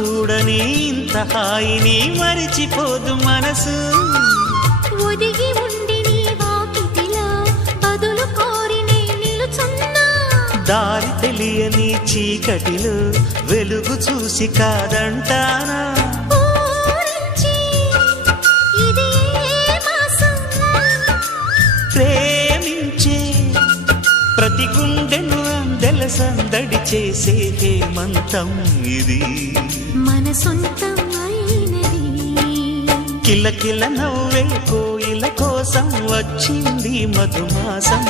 చూడని ఇంత హాయిని మరిచిపోదు మనసు. ఒదిగి ఉండి నీ వాకిటిలో బదులు కోరి నే నిలుచున్నా. దారి తెలియని చీకటిలో వెలుగు చూసి కాదంటానా. ప్రేమించే ప్రతి గుండెను అందెల సందడి చేసే హేమంతం ఇది. మన సొంతం అయినది. కిలకిల నవ్వే కోయిల కోసం వచ్చింది మధుమాసం.